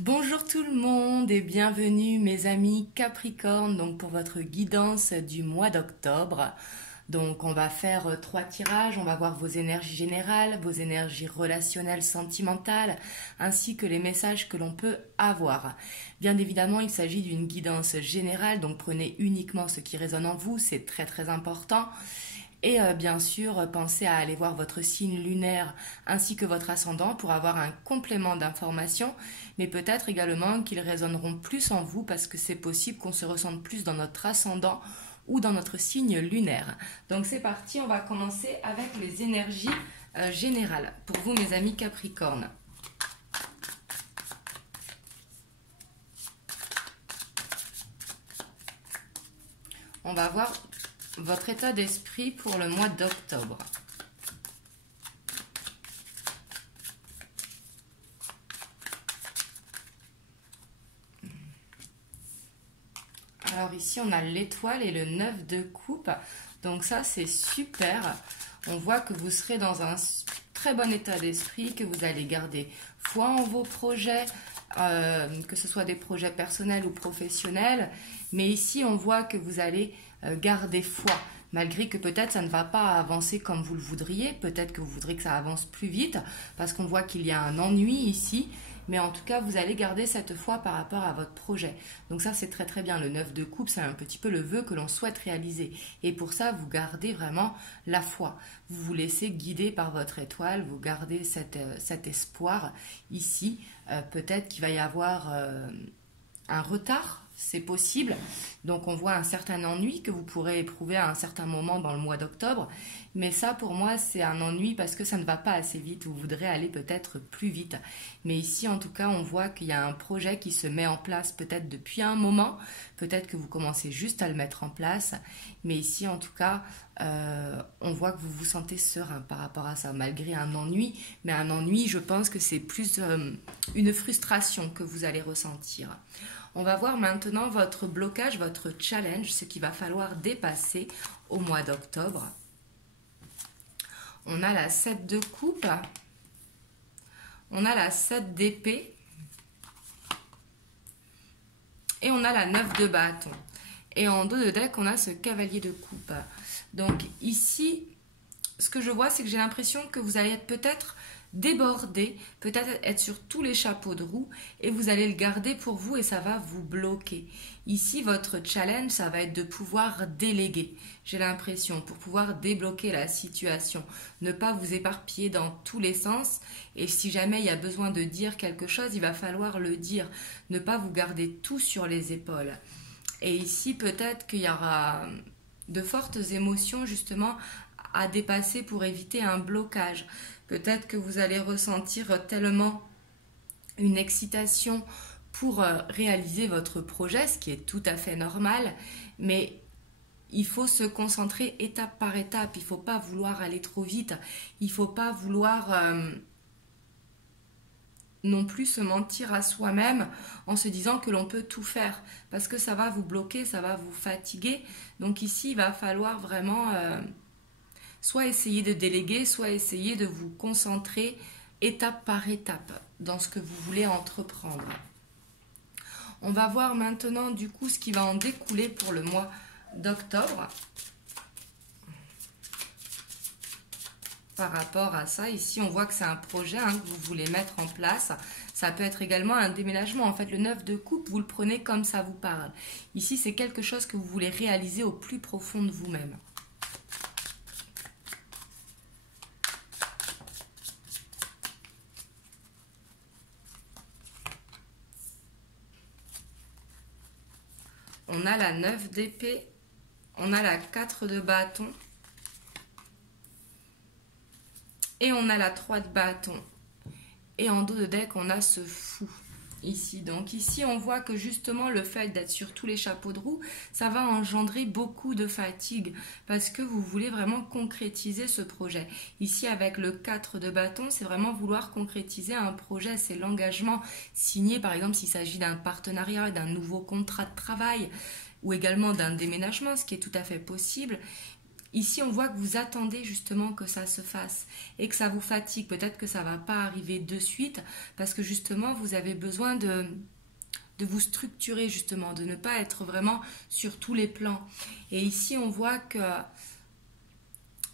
Bonjour tout le monde et bienvenue mes amis Capricorne donc pour votre guidance du mois d'octobre. Donc on va faire trois tirages, on va voir vos énergies générales, vos énergies relationnelles, sentimentales, ainsi que les messages que l'on peut avoir. Bien évidemment, il s'agit d'une guidance générale, donc prenez uniquement ce qui résonne en vous, c'est très important. Et bien sûr, pensez à aller voir votre signe lunaire ainsi que votre ascendant pour avoir un complément d'informations, mais peut-être également qu'ils résonneront plus en vous parce que c'est possible qu'on se ressente plus dans notre ascendant ou dans notre signe lunaire. Donc c'est parti, on va commencer avec les énergies générales pour vous mes amis Capricorne. On va voir votre état d'esprit pour le mois d'octobre. Alors ici, on a l'étoile et le 9 de coupe. Donc ça, c'est super. On voit que vous serez dans un très bon état d'esprit, que vous allez garder foi en vos projets, que ce soit des projets personnels ou professionnels. Mais ici, on voit que vous allez garder foi. Malgré que peut-être ça ne va pas avancer comme vous le voudriez. Peut-être que vous voudriez que ça avance plus vite. Parce qu'on voit qu'il y a un ennui ici. Mais en tout cas, vous allez garder cette foi par rapport à votre projet. Donc ça, c'est très bien. Le 9 de coupe, c'est un petit peu le vœu que l'on souhaite réaliser. Et pour ça, vous gardez vraiment la foi. Vous vous laissez guider par votre étoile. Vous gardez cet espoir ici. Peut-être qu'il va y avoir un retard. C'est possible. Donc on voit un certain ennui que vous pourrez éprouver à un certain moment dans le mois d'octobre. Mais ça, pour moi, c'est un ennui parce que ça ne va pas assez vite. Vous voudrez aller peut-être plus vite. Mais ici, en tout cas, on voit qu'il y a un projet qui se met en place peut-être depuis un moment. Peut-être que vous commencez juste à le mettre en place. Mais ici, en tout cas, on voit que vous vous sentez serein par rapport à ça, malgré un ennui. Mais un ennui, je pense que c'est plus une frustration que vous allez ressentir. On va voir maintenant votre blocage, votre challenge, ce qu'il va falloir dépasser au mois d'octobre. On a la 7 de coupe, on a la 7 d'épée et on a la 9 de bâton. Et en dos de deck, on a ce cavalier de coupe. Donc ici, ce que je vois, c'est que j'ai l'impression que vous allez être peut-être débordé, peut-être être sur tous les chapeaux de roue et vous allez le garder pour vous et ça va vous bloquer. Ici, votre challenge, ça va être de pouvoir déléguer, j'ai l'impression, pour pouvoir débloquer la situation, ne pas vous éparpiller dans tous les sens et si jamais il y a besoin de dire quelque chose, il va falloir le dire, ne pas vous garder tout sur les épaules. Et ici, peut-être qu'il y aura de fortes émotions justement à dépasser pour éviter un blocage. Peut-être que vous allez ressentir tellement une excitation pour réaliser votre projet, ce qui est tout à fait normal, mais il faut se concentrer étape par étape, il ne faut pas vouloir aller trop vite, il ne faut pas vouloir non plus se mentir à soi-même en se disant que l'on peut tout faire, parce que ça va vous bloquer, ça va vous fatiguer. Donc ici, il va falloir vraiment soit essayer de déléguer, soit essayer de vous concentrer étape par étape dans ce que vous voulez entreprendre. On va voir maintenant du coup ce qui va en découler pour le mois d'octobre. Par rapport à ça, ici on voit que c'est un projet que vous voulez mettre en place. Ça peut être également un déménagement. En fait, le 9 de coupe, vous le prenez comme ça vous parle. Ici, c'est quelque chose que vous voulez réaliser au plus profond de vous-même. On a la 9 d'épée, on a la 4 de bâton et on a la 3 de bâton. Et en dos de deck, on a ce fou ici. Donc ici, on voit que justement le fait d'être sur tous les chapeaux de roue, ça va engendrer beaucoup de fatigue parce que vous voulez vraiment concrétiser ce projet. Ici, avec le 4 de bâton, c'est vraiment vouloir concrétiser un projet. C'est l'engagement signé, par exemple, s'il s'agit d'un partenariat, d'un nouveau contrat de travail ou également d'un déménagement, ce qui est tout à fait possible. Ici, on voit que vous attendez justement que ça se fasse et que ça vous fatigue. Peut-être que ça ne va pas arriver de suite parce que justement, vous avez besoin de vous structurer justement, de ne pas être vraiment sur tous les plans. Et ici, on voit que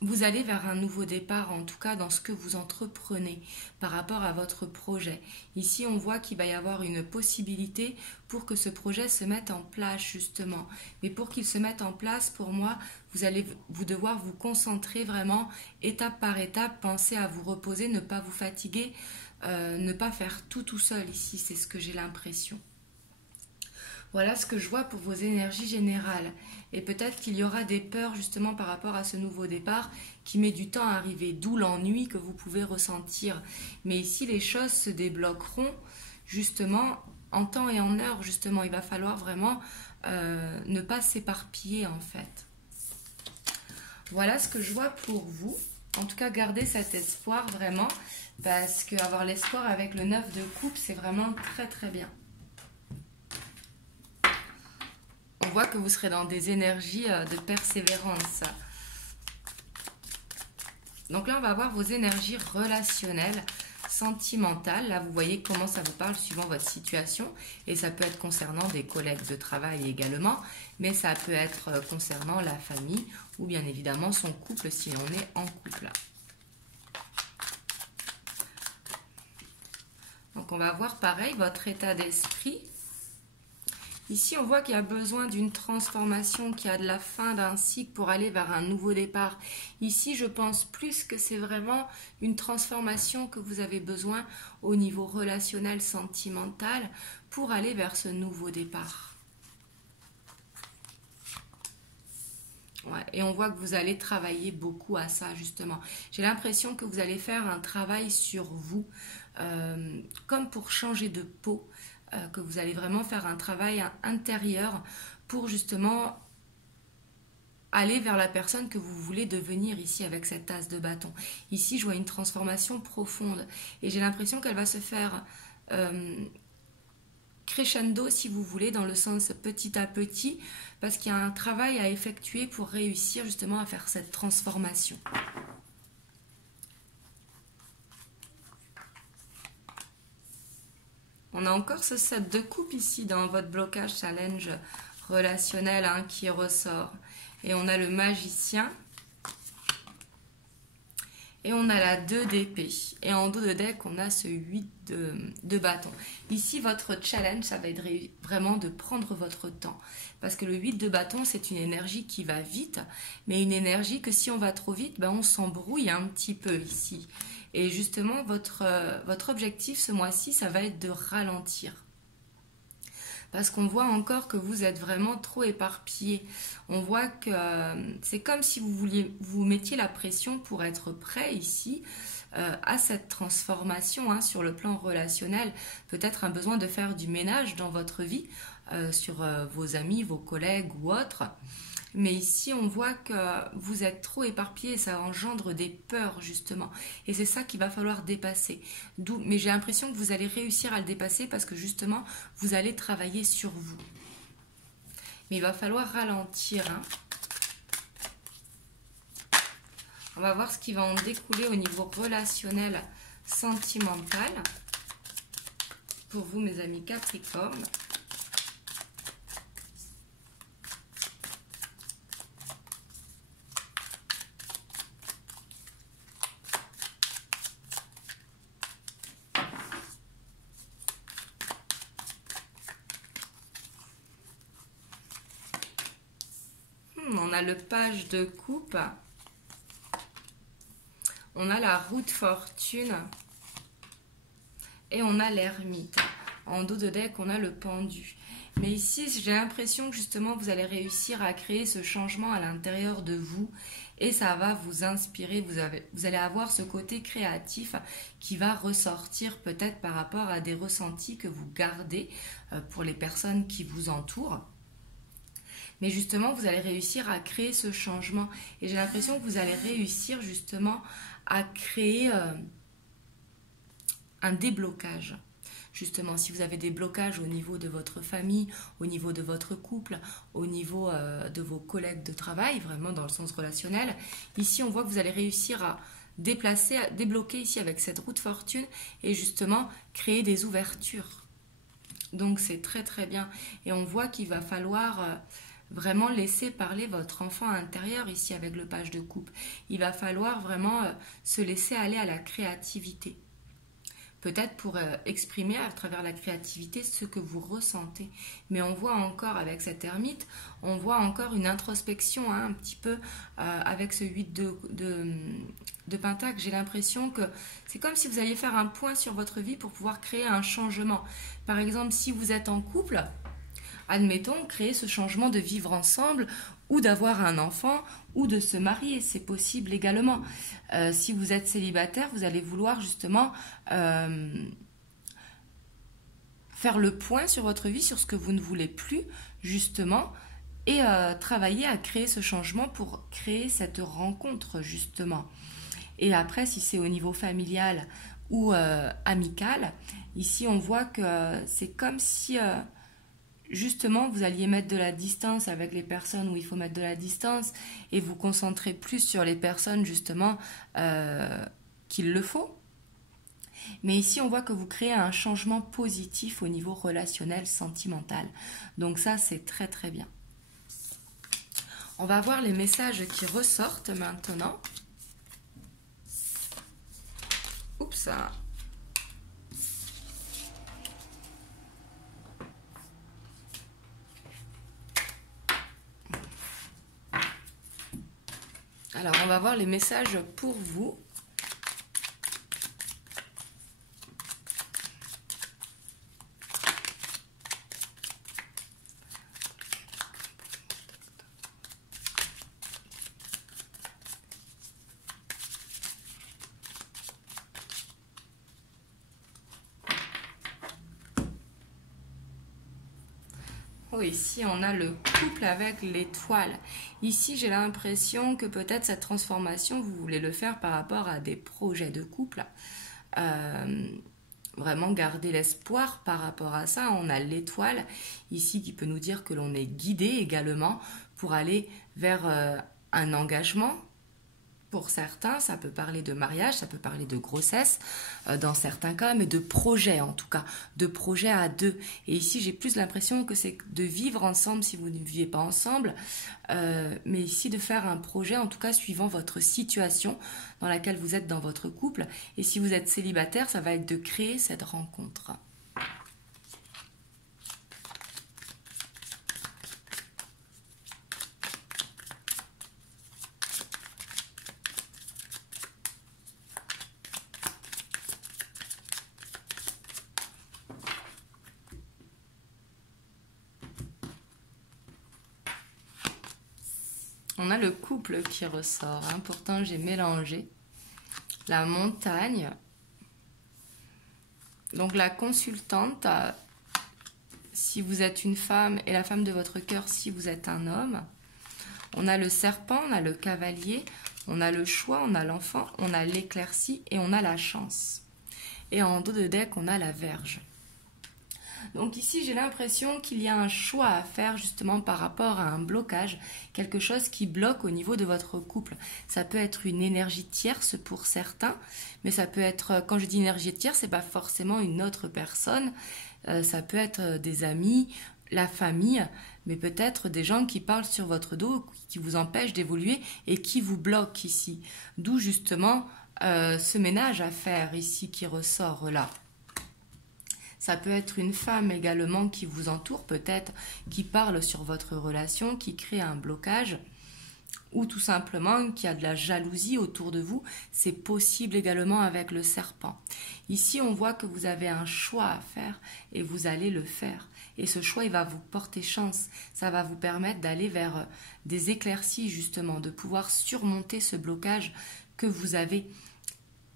vous allez vers un nouveau départ, en tout cas dans ce que vous entreprenez par rapport à votre projet. Ici, on voit qu'il va y avoir une possibilité pour que ce projet se mette en place justement. Mais pour qu'il se mette en place, pour moi, vous allez devoir vous concentrer vraiment étape par étape, penser à vous reposer, ne pas vous fatiguer, ne pas faire tout seul ici, c'est ce que j'ai l'impression. Voilà ce que je vois pour vos énergies générales. Et peut-être qu'il y aura des peurs justement par rapport à ce nouveau départ qui met du temps à arriver, d'où l'ennui que vous pouvez ressentir. Mais ici, les choses se débloqueront justement en temps et en heure. Justement, il va falloir vraiment ne pas s'éparpiller en fait. Voilà ce que je vois pour vous. En tout cas, gardez cet espoir vraiment parce qu'avoir l'espoir avec le 9 de coupe, c'est vraiment très bien. On voit que vous serez dans des énergies de persévérance. Donc là, on va voir vos énergies relationnelles, sentimentales. Là, vous voyez comment ça vous parle suivant votre situation. Et ça peut être concernant des collègues de travail également. Mais ça peut être concernant la famille ou bien évidemment son couple si on est en couple. Donc on va voir pareil votre état d'esprit. Ici, on voit qu'il y a besoin d'une transformation, qu'il y a de la fin d'un cycle pour aller vers un nouveau départ. Ici, je pense plus que c'est vraiment une transformation que vous avez besoin au niveau relationnel, sentimental, pour aller vers ce nouveau départ. Ouais, et on voit que vous allez travailler beaucoup à ça, justement. J'ai l'impression que vous allez faire un travail sur vous, comme pour changer de peau. Que vous allez vraiment faire un travail intérieur pour justement aller vers la personne que vous voulez devenir ici avec cette as de bâton. Ici, je vois une transformation profonde et j'ai l'impression qu'elle va se faire crescendo, si vous voulez, dans le sens petit à petit, parce qu'il y a un travail à effectuer pour réussir justement à faire cette transformation. On a encore ce 7 de coupe ici dans votre blocage challenge relationnel qui ressort. Et on a le magicien. Et on a la 2 d'épée. Et en dos de deck, on a ce 8 de bâton. Ici, votre challenge, ça va être vraiment de prendre votre temps. Parce que le 8 de bâton, c'est une énergie qui va vite. Mais une énergie que si on va trop vite, on s'embrouille un petit peu ici. Et justement, votre objectif ce mois-ci, ça va être de ralentir. Parce qu'on voit encore que vous êtes vraiment trop éparpillé. On voit que c'est comme si vous mettiez la pression pour être prêt ici à cette transformation sur le plan relationnel. Peut-être un besoin de faire du ménage dans votre vie, sur vos amis, vos collègues ou autres. Mais ici, on voit que vous êtes trop éparpillé et ça engendre des peurs, justement. Et c'est ça qu'il va falloir dépasser. Mais j'ai l'impression que vous allez réussir à le dépasser parce que, justement, vous allez travailler sur vous. Mais il va falloir ralentir. On va voir ce qui va en découler au niveau relationnel, sentimental. Pour vous, mes amis Capricorne. On a le page de coupe. On a la roue de fortune. Et on a l'ermite. En dos de deck, on a le pendu. Mais ici, j'ai l'impression que justement, vous allez réussir à créer ce changement à l'intérieur de vous. Et ça va vous inspirer. Vous allez avoir ce côté créatif qui va ressortir peut-être par rapport à des ressentis que vous gardez pour les personnes qui vous entourent. Mais justement, vous allez réussir à créer ce changement. Et j'ai l'impression que vous allez réussir justement à créer un déblocage. justement, si vous avez des blocages au niveau de votre famille, au niveau de votre couple, au niveau de vos collègues de travail, vraiment dans le sens relationnel, ici on voit que vous allez réussir à déplacer, à débloquer ici avec cette roue de fortune et justement créer des ouvertures. Donc c'est très très bien. Et on voit qu'il va falloir vraiment laisser parler votre enfant intérieur ici avec le page de coupe. Il va falloir vraiment se laisser aller à la créativité. Peut-être pour exprimer à travers la créativité ce que vous ressentez. Mais on voit encore avec cette ermite, on voit encore une introspection un petit peu avec ce 8 de Pentacle. J'ai l'impression que c'est comme si vous alliez faire un point sur votre vie pour pouvoir créer un changement. Par exemple, si vous êtes en couple, admettons, créer ce changement de vivre ensemble ou d'avoir un enfant ou de se marier, c'est possible également. Si vous êtes célibataire, vous allez vouloir justement faire le point sur votre vie, sur ce que vous ne voulez plus, justement, et travailler à créer ce changement pour créer cette rencontre, justement. Et après, si c'est au niveau familial ou amical, ici on voit que c'est comme si justement vous alliez mettre de la distance avec les personnes où il faut mettre de la distance et vous concentrer plus sur les personnes justement qu'il le faut. Mais ici on voit que vous créez un changement positif au niveau relationnel, sentimental. Donc ça c'est très très bien. On va voir les messages qui ressortent maintenant. Oups. Alors, on va voir les messages pour vous. Oh, ici, on a le couple avec l'étoile. Ici, j'ai l'impression que peut-être cette transformation, vous voulez le faire par rapport à des projets de couple. Vraiment garder l'espoir par rapport à ça. On a l'étoile ici qui peut nous dire que l'on est guidé également pour aller vers un engagement. Pour certains, ça peut parler de mariage, ça peut parler de grossesse dans certains cas, mais de projet en tout cas, de projet à deux. Et ici, j'ai plus l'impression que c'est de vivre ensemble si vous ne vivez pas ensemble, mais ici de faire un projet, en tout cas suivant votre situation dans laquelle vous êtes dans votre couple. Et si vous êtes célibataire, ça va être de créer cette rencontre. On a le couple qui ressort, hein. Pourtant j'ai mélangé. La montagne. Donc la consultante, si vous êtes une femme, et la femme de votre cœur si vous êtes un homme. On a le serpent, on a le cavalier, on a le choix, on a l'enfant, on a l'éclaircie et on a la chance. Et en dos de deck, on a la Vierge. Donc ici, j'ai l'impression qu'il y a un choix à faire justement par rapport à un blocage, quelque chose qui bloque au niveau de votre couple. Ça peut être une énergie tierce pour certains, mais ça peut être, quand je dis énergie tierce, c'est pas forcément une autre personne, ça peut être des amis, la famille, mais peut-être des gens qui parlent sur votre dos, qui vous empêchent d'évoluer et qui vous bloquent ici. D'où justement ce ménage à faire ici qui ressort là. Ça peut être une femme également qui vous entoure, peut-être, qui parle sur votre relation, qui crée un blocage, ou tout simplement qui a de la jalousie autour de vous. C'est possible également avec le serpent. Ici, on voit que vous avez un choix à faire et vous allez le faire. Et ce choix, il va vous porter chance. Ça va vous permettre d'aller vers des éclaircies, justement, de pouvoir surmonter ce blocage que vous avez.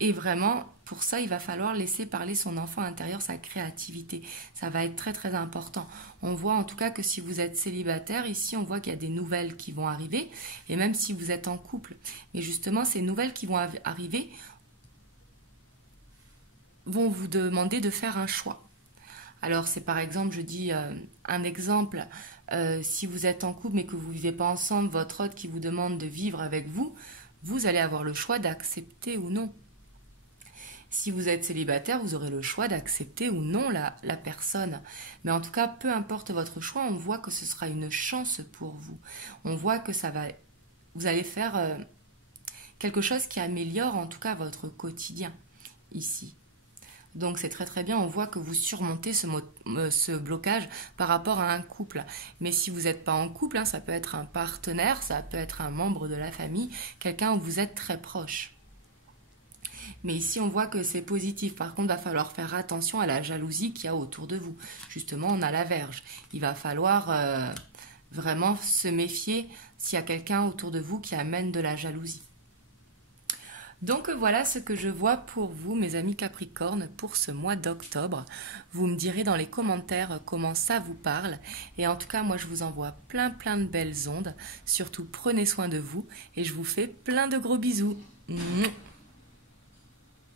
Et vraiment, pour ça, il va falloir laisser parler son enfant intérieur, sa créativité. Ça va être très très important. On voit en tout cas que si vous êtes célibataire, ici on voit qu'il y a des nouvelles qui vont arriver, et même si vous êtes en couple. Mais justement, ces nouvelles qui vont arriver vont vous demander de faire un choix. Alors c'est par exemple, je dis un exemple, si vous êtes en couple mais que vous ne vivez pas ensemble, votre hôte qui vous demande de vivre avec vous, vous allez avoir le choix d'accepter ou non. Si vous êtes célibataire, vous aurez le choix d'accepter ou non la personne. Mais en tout cas, peu importe votre choix, on voit que ce sera une chance pour vous. On voit que vous allez faire quelque chose qui améliore en tout cas votre quotidien ici. Donc c'est très très bien, on voit que vous surmontez ce blocage par rapport à un couple. Mais si vous n'êtes pas en couple, ça peut être un partenaire, ça peut être un membre de la famille, quelqu'un où vous êtes très proche. Mais ici, on voit que c'est positif. Par contre, il va falloir faire attention à la jalousie qu'il y a autour de vous. Justement, on a la Vierge. Il va falloir vraiment se méfier s'il y a quelqu'un autour de vous qui amène de la jalousie. Donc voilà ce que je vois pour vous, mes amis Capricorne, pour ce mois d'octobre. Vous me direz dans les commentaires comment ça vous parle. Et en tout cas, moi, je vous envoie plein de belles ondes. Surtout, prenez soin de vous et je vous fais plein de gros bisous. Mouah.